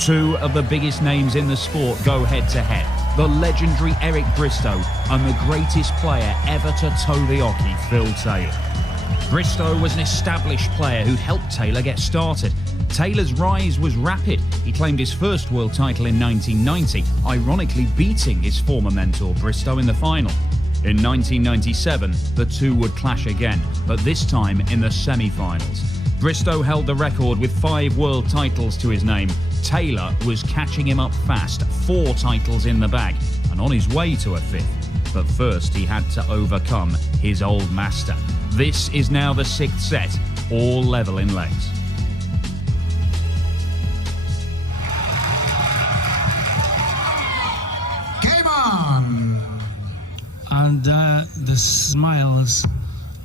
Two of the biggest names in the sport go head-to-head. The legendary Eric Bristow and the greatest player ever to toe the hockey, Phil Taylor. Bristow was an established player who'd helped Taylor get started. Taylor's rise was rapid. He claimed his first world title in 1990, ironically beating his former mentor Bristow in the final. In 1997, the two would clash again, but this time in the semi-finals. Bristow held the record with 5 world titles to his name. Taylor was catching him up fast, 4 titles in the bag, and on his way to a 5th. But first, he had to overcome his old master. This is now the 6th set, all level in legs. Game on! And the smiles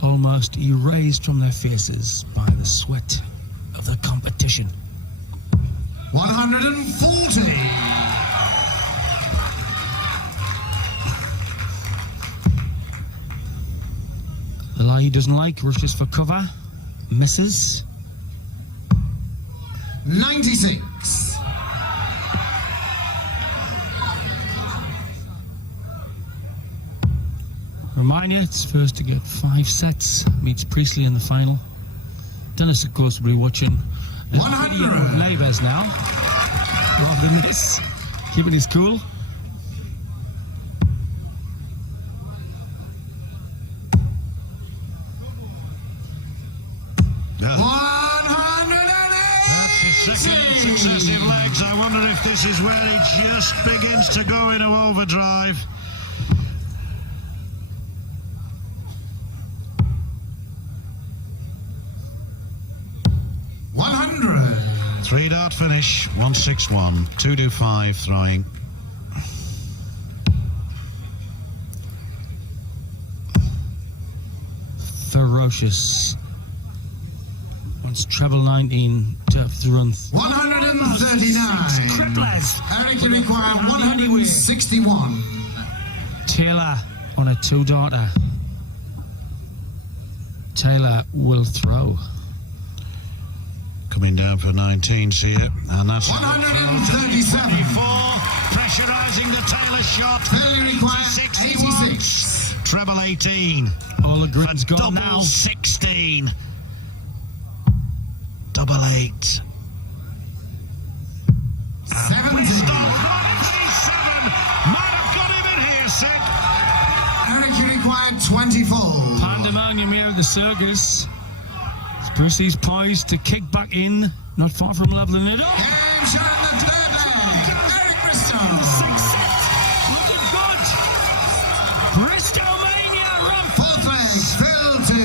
almost erased from their faces by the sweat of the competition. 140! The lie he doesn't like, rushes for cover, misses. 96! Reminder, it's first to get 5 sets, meets Priestley in the final. Dennis, of course, will be watching 100 neighbours now, rather than this, keeping his cool. Yeah. 180! That's the second successive legs. I wonder if this is where it just begins to go into overdrive. Three-dart finish, 161, 2-5 throwing. Ferocious. Wants treble 19 to have to run. 139. Cripplers. Eric, you require 161. Taylor on a 2-darter. Taylor will throw. Coming down for 19s here, and that's 137. 24, pressurising the Taylor shot. Failure required 86. Treble 18. All the grid's for gone double now. 16. Double 8. 70. Bristow, 187. Might have got him in here, Sid. Eric, you required 24. Pandemonium here at the circus. Brucey's poised to kick back in, not far from leveling it up. Game shot on the third leg. Eric Bristow. 6 set, looking good. Bristow mania run. 4th leg, Phil to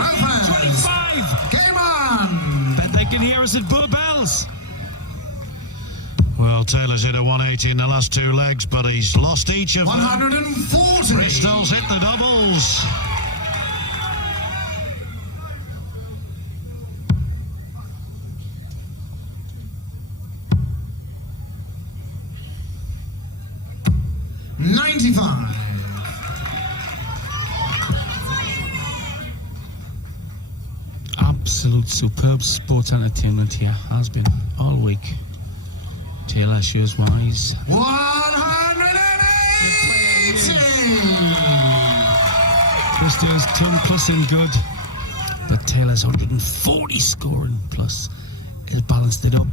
Roper. 25. Game on. Bet they can hear us at Bull Bells. Well, Taylor's hit a 180 in the last 2 legs, but he's lost each of them. 140. Bristow's hit the doubles. Absolute superb sports entertainment here, has been all week. Taylor shows wise. 180! Bristow's 10 plus in good, but Taylor's 140 scoring plus has balanced it up.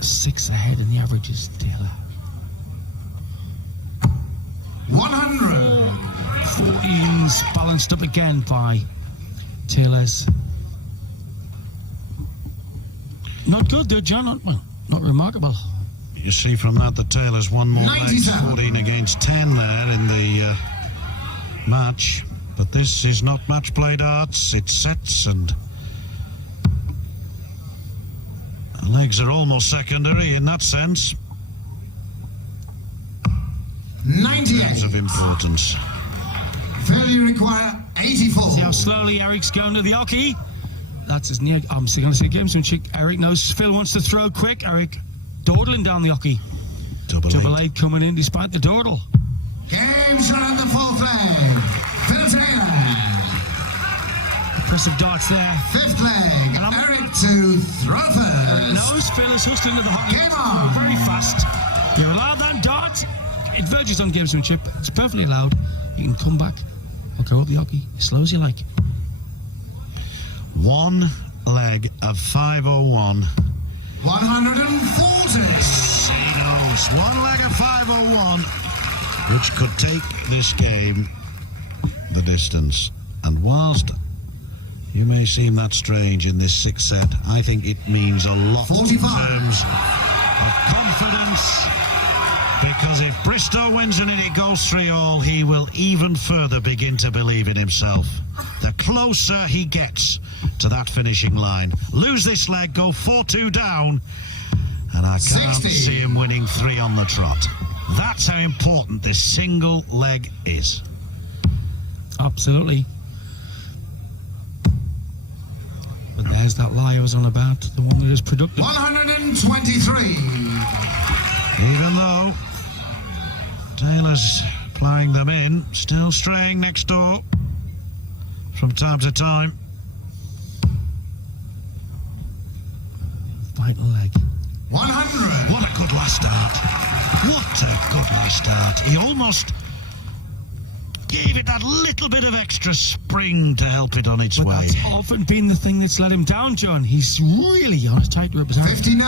6 ahead in the averages, Taylor. 100. 14's balanced up again by Taylor's. Not good though, John. Not remarkable. You see from that Taylor's won more legs, 97. 14 against 10 there in the match. But this is not match play darts, it's sets, and legs are almost secondary in that sense. 98. Of importance. Failure require 84. See how slowly Eric's going to the hockey. That's his near. I'm still going to see game soon. Eric knows Phil wants to throw quick. Eric dawdling down the hockey. Double 8 coming in despite the dawdle. Game shot on the 4th leg. Phil Taylor. Impressive darts there. 5th leg. Eric to Throther. knows Phil is hustled into the hockey. Game on. Very fast. You're allowed that dart. It verges on gamesmanship. It's perfectly allowed. You can come back or go up the hockey as slow as you like. One leg of 501. 140. He knows. One leg of 501, which could take this game the distance. And whilst you may seem that strange in this sixth set, I think it means a lot 45. in terms of confidence. Because if Bristow wins and it goes 3-all, he will even further begin to believe in himself. The closer he gets to that finishing line. Lose this leg, go 4-2 down, and I can't 60. see him winning 3 on the trot. That's how important this single leg is. Absolutely. But there's that lie I was on about, the one that is productive. 123. Even though Taylor's plying them in, still straying next door from time to time. Vital leg. 100. What a good last start. What a good last start. He almost gave it that little bit of extra spring to help it on its But way. that's often been the thing that's let him down, John. He's really on his tightrope. 59.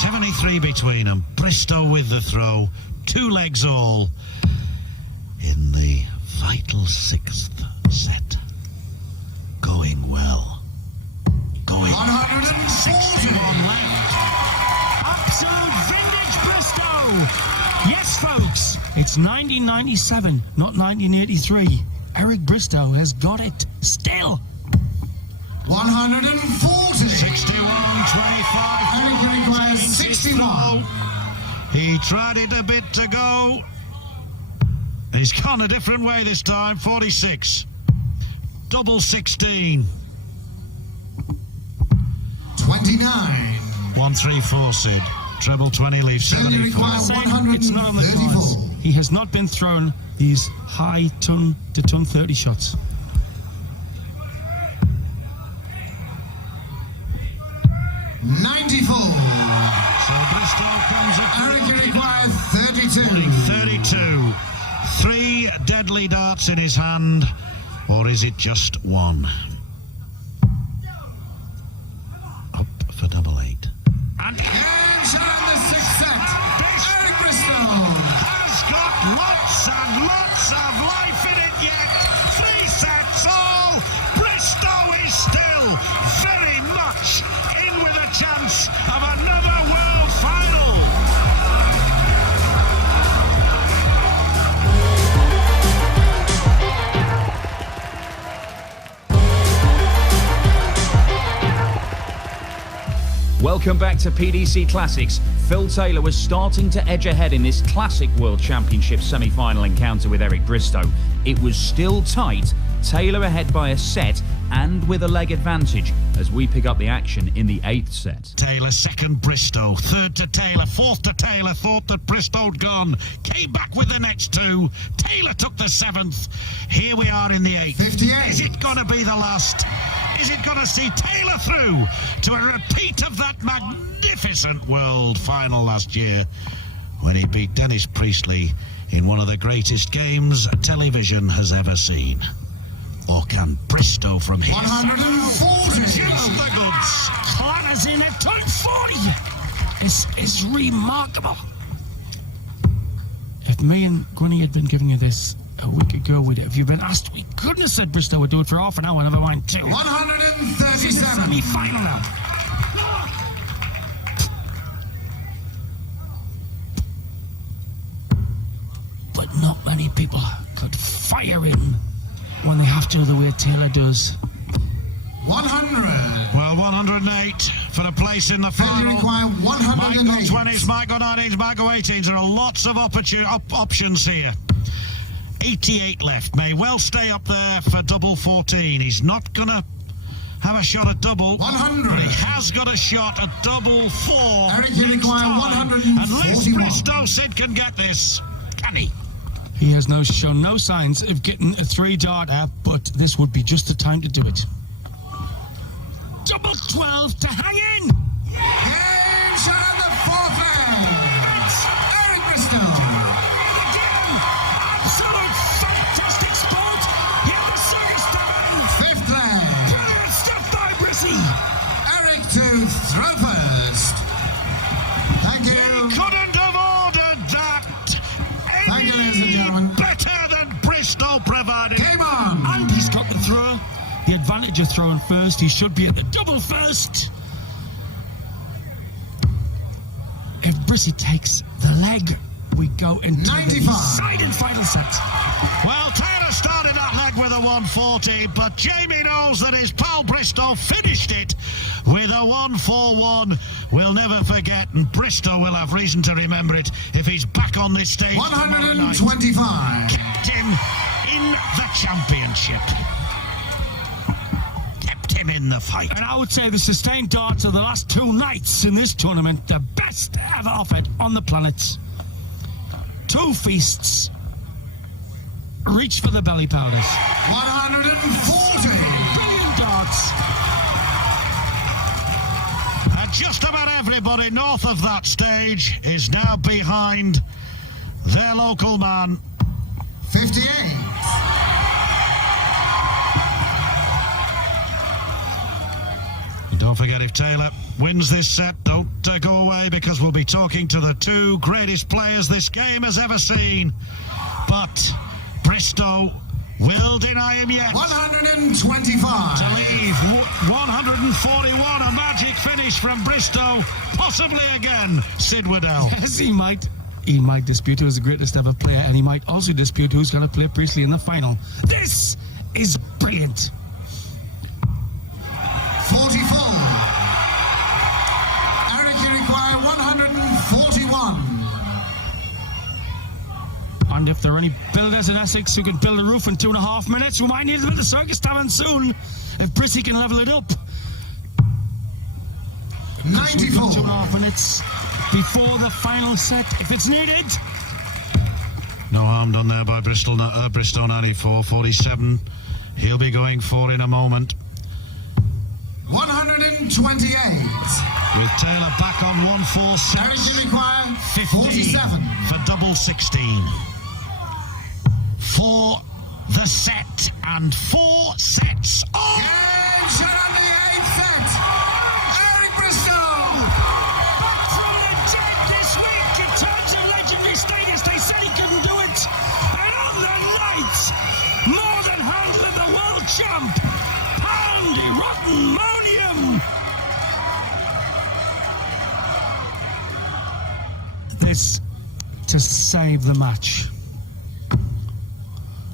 73 between them. Bristow with the throw. 2 legs all in the vital 6th set. Going well. Going 140. left. Absolute vintage Bristow. Yes, folks, it's 1997, not 1983. Eric Bristow has got it still. 140. 61-25. Eric requires 61. He tried it a bit to go. He's gone a different way this time. 46. Double 16. 29. 1-3-4, Sid. Treble 20 leaves Failure 74. requires It's not on the cards. 134. He has not been thrown these high ton to ton 30 shots. 94. So Bristow comes up Eric requires 32. 32. 3 deadly darts in his hand, or is it just 1? Up for double 8. And Games are in the 6th set. Eric Bristow. has got lots and lots of life in it yet. 3 sets all. Bristow is still very much in with a chance of another world final. Welcome back to PDC Classics. Phil Taylor was starting to edge ahead in this classic World Championship semi-final encounter with Eric Bristow. It was still tight, Taylor ahead by a set and with a leg advantage as we pick up the action in the 8th set. Taylor second, Bristow third to Taylor, fourth to Taylor. Thought that Bristow'd gone, came back with the next 2. Taylor took the 7th. Here we are in the 8th. 58. Is it going to be the last? Is it going to see Taylor through to a repeat of that magnificent world final last year when he beat Dennis Priestley in one of the greatest games television has ever seen? Or can Bristow from here 140. produce the goods? Corners in at ton 40. It's remarkable. If me and Gwynny had been giving you this a week ago, if you'd been asked, we couldn't have said Bristow would do it for half an hour, never mind 2. 137. Semi-final now. But not many people could fire in when they have to the way Taylor does. 100. Well, 108 for a place in the Failure final. require Might go 108. 20s, might go 19s, might go 18s. There are lots of options here. 88 left. May well stay up there for double 14. He's not going to have a shot at double. 100. But he has got a shot at double 4. Eric, you next require time. 141. Unless Bristow Sid can get this. Can he? He has shown no signs of getting a 3 darter, but this would be just the time to do it. double 12 to hang in. Game shot on the fourth leg. Eric Bristow. Again, absolute fantastic sport. Hit the circus diamond. Fifth leg. Brilliant stuff by Brissy. Eric to throw first. Thank you. Couldn't have ordered that Thank you, ladies and gentlemen. better than Bristow provided. Game on. And he's got the thrower. The advantage of throwing first. He should be at the double first. If Brissy takes the leg, we go into 95. the side and final set. Well, Taylor started that leg with a 140, but Jamie knows that his pal Bristow finished it with a 141. We'll never forget, and Bristow will have reason to remember it if he's back on this stage tomorrow night. 125. Kept him in the championship. Kept him in the fight. And I would say the sustained darts of the last 2 nights in this tournament, the best ever offered on the planet. 2 feasts. Reach for the belly powders. 140. Brilliant darts. And just about everybody north of that stage is now behind their local man. 58. Don't forget, if Taylor wins this set, don't go away, because we'll be talking to the 2 greatest players this game has ever seen. But Bristow will deny him yet. 125. To leave 141, a magic finish from Bristow, possibly again, Sid Waddell. Yes, he might. He might dispute who is the greatest ever player, and he might also dispute who's going to play Priestley in the final. This is brilliant. 44. Eric, you require 141. And if there are any builders in Essex who can build a roof in 2.5 minutes, we might need them at the circus diamond soon. If Brissy can level it up. 94. 2.5 minutes before the final set, if it's needed. No harm done there by Bristow 94, 47. He'll be going for in a moment. 128. With Taylor back on 146. Eric, you require 15 47. for double 16. For the set, and 4 sets. Oh! Game shot on the 8th set. Eric Bristow. Back from the dead this week in terms of legendary status. They said he couldn't do it. And on the night, more than handling the world champ, Pandemonium. This to save the match.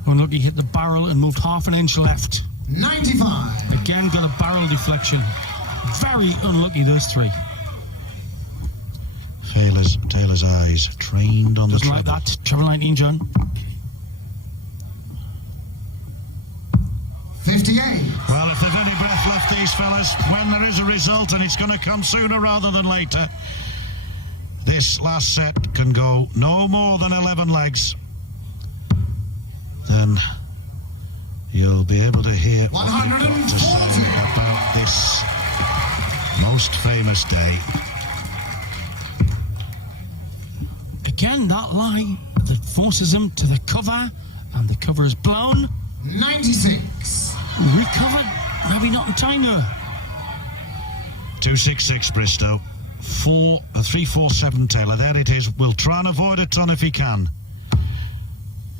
Unlucky, hit the barrel and moved half an inch left. 95. Again, got a barrel deflection. Very unlucky, those 3. Taylor's eyes trained on Just the like treble. that. Treble 19, John. 58. Well, if they've any breath left, these fellas, when there is a result, and it's going to come sooner rather than later, this last set can go no more than 11 legs. Then you'll be able to hear what you've got to say about this most famous day. Again, that lie that forces him to the cover, and the cover is blown. 96. Recovered, maybe not in time now. 266 Bristow. 347 Taylor. There it is. We'll try and avoid a ton if he can.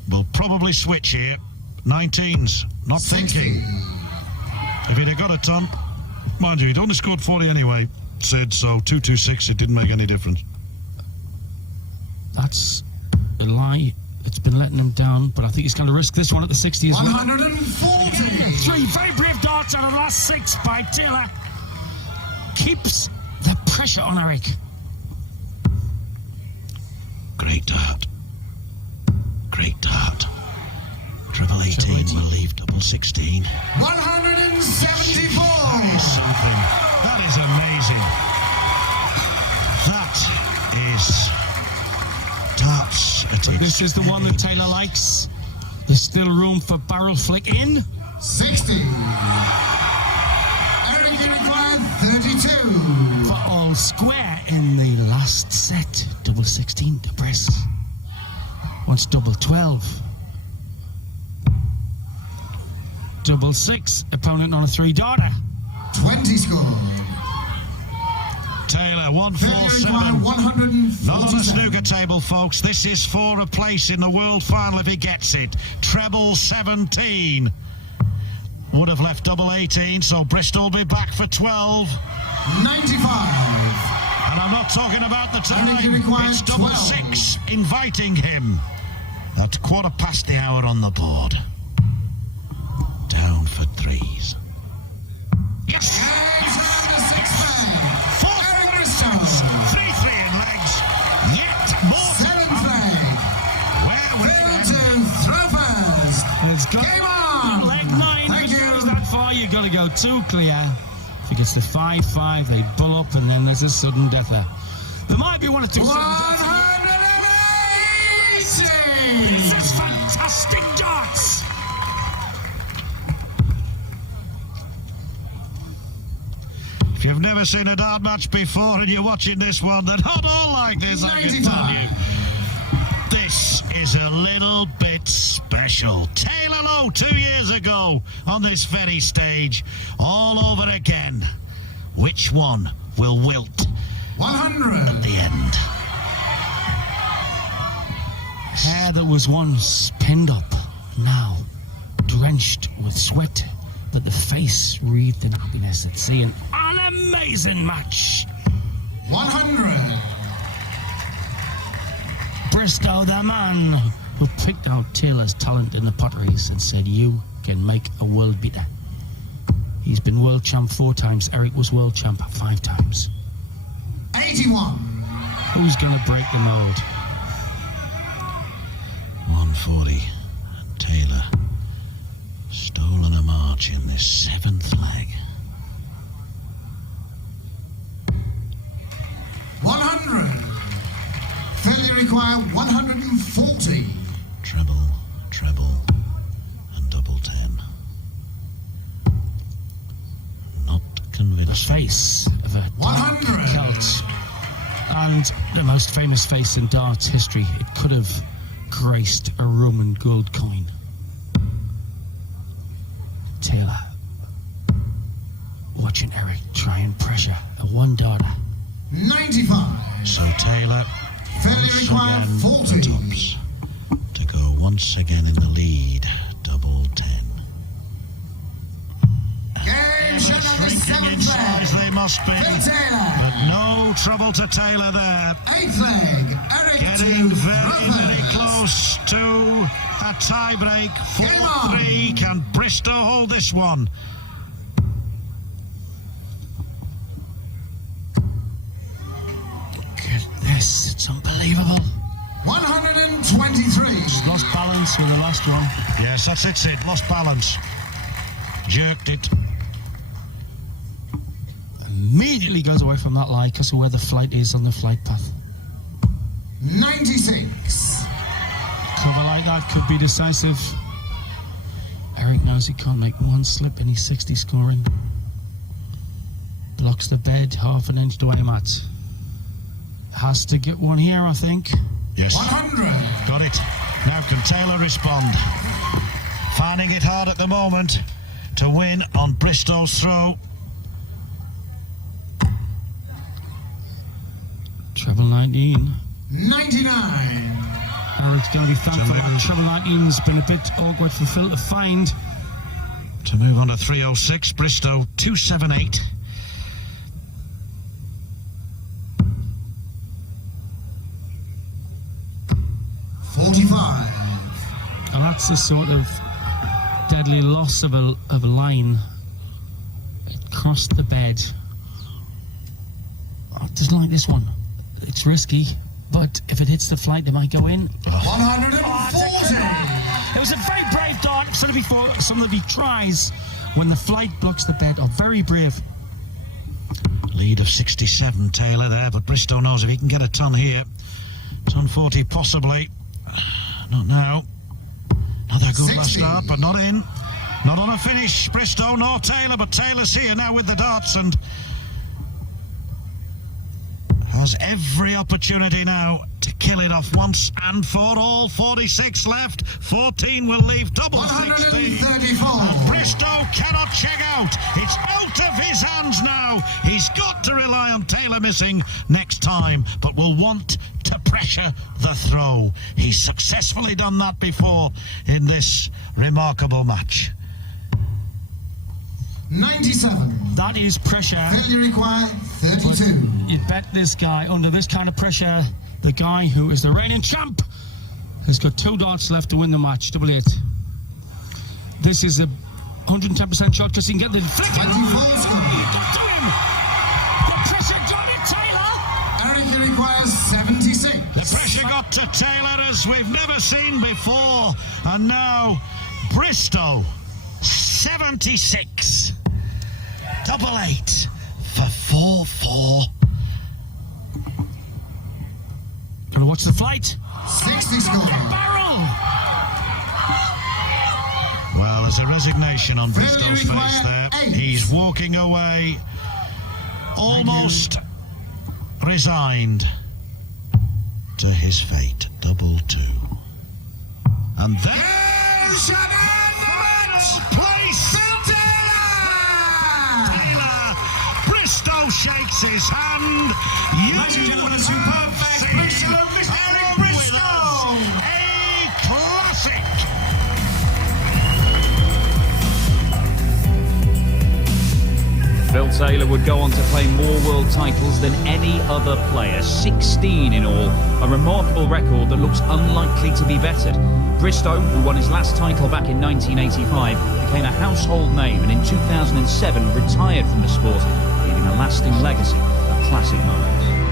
We'll probably switch here. 19s. Not 60. thinking. If he'd have got a ton, mind you, he'd only scored 40 anyway, Sid, so 226, it didn't make any difference. That's a lie. It's been letting him down, but I think he's going to risk this one at the 60 as well. 140. 3 very brave darts out of the last 6 by Taylor. Keeps the pressure on Eric. Great dart. Great dart. Treble 18 will leave double 16. 174. That is something. That is amazing. That is darts at its This is the one that Taylor likes. There's still room for barrel flick in. 60. Eric, you require 22. For all square in the last set. Double 16 to Briss. Wants double 12. Double 6. Opponent on a 3-darter. 20 score. Taylor, Failure required 147. Not on the 147. snooker table, folks. This is for a place in the world final if he gets it. Treble 17. Would have left double 18, so Bristow will be back for 12. 95. And I'm not talking about the time. Only required It's double 12. 6 inviting him. At 1:15 on the board. Down for 3s. Yes! Games around the 6th leg. Fourth Eric leg Bristow. 3-3 in legs. Yet more. 7th leg. Where will Phil it to end? throw first. It's got Game on. leg 9. Thank If it you. goes that far, you've got to go 2 clear. If it gets to 5-5, they bull up, and then there's a sudden death there. There might be one or two. 180. This is fantastic darts. If you've never seen a dart match before and you're watching this one, they're not all like this, I can tell you. This is a little bit special. Taylor Lowe 2 years ago on this very stage, all over again. Which one will wilt 100. at the end? Hair that was once pinned up, now drenched with sweat, but the face wreathed in happiness at seeing an amazing match. 100. Bristow, the man who picked out Taylor's talent in the potteries and said, you can make a world beater. He's been world champ 4 times. Eric was world champ 5 times. 81. Who's going to break the mold? 140. Taylor stolen a march in this 7th leg. 100. Failure required 140. Treble, treble, and double 10. Not The convincing. face of a dark 100. Celt. And the most famous face in darts history. It could have graced a Roman gold coin. Taylor watching Eric try and pressure a 1-darter. 95. So Taylor Failure once required again 40. tops to go once again in the lead. Double 10. Game shut on the Shrinking in 7th size leg. they must be. Phil Taylor. But no trouble to Taylor there. 8th leg. Eric Getting to very, very Ruffers. close to a tie-break. Game on. 4-3. Can Bristow hold this one? Look at this. It's unbelievable. 123. Lost balance with the last one. Yes, that's it. Lost balance. Jerked it. Immediately goes away from that lie because of where the flight is on the flight path. 96. Cover like that could be decisive. Eric knows he can't make one slip and he's 60 scoring. Blocks the bed, half an inch to aim at. Has to get one here, I think. Yes. 100. Got it. Now can Taylor respond? Finding it hard at the moment to win on Bristow's throw. Treble 19. 99. Eric's going to be thankful that treble 19's been a bit awkward for Phil to find. To move on to 306, Bristow 278. And that's the sort of deadly loss of a line. It crossed the bed. I just like this one. It's risky, but if it hits the flight, it might go in. 140. It was a very brave dart. Some of the tries when the flight blocks the bed are very brave. Lead of 67, Taylor there, but Bristow knows if he can get a ton here. Ton 40 possibly. Not now. Not that good last 60. start, but not in. Not on a finish. Bristow nor Taylor, but Taylor's here now with the darts, and Has every opportunity now to kill it off once and for all. 46 left, 14 will leave, double 16. 134. And Bristow cannot check out. It's out of his hands now. He's got to rely on Taylor missing next time, but will want to pressure the throw. He's successfully done that before in this remarkable match. 97. That is pressure. Failure required, 32. You'd bet this guy, under this kind of pressure, the guy who is the reigning champ has got 2 darts left to win the match. 88. This is a 110% shot because he can get the deflection. 24 score. Got to him. The pressure got it, Taylor. Eric requires 76. The pressure got to Taylor as we've never seen before. And now Bristow, 76. Double 8 for 4-4. Gonna watch the flight. 60 score. Barrel. Well, there's a resignation on Bristow's face there. He's walking away, almost resigned to his fate. Double 2. And there's an final place. Taylor, Bristow shakes his hand. Ladies and gentlemen, a superb match. Bristow, Eric Bristow. A classic. Phil Taylor would go on to play more world titles than any other player, 16 in all, a remarkable record that looks unlikely to be bettered. Bristow, who won his last title back in 1985, became a household name and in 2007 retired from the sport, leaving a lasting legacy of classic moments.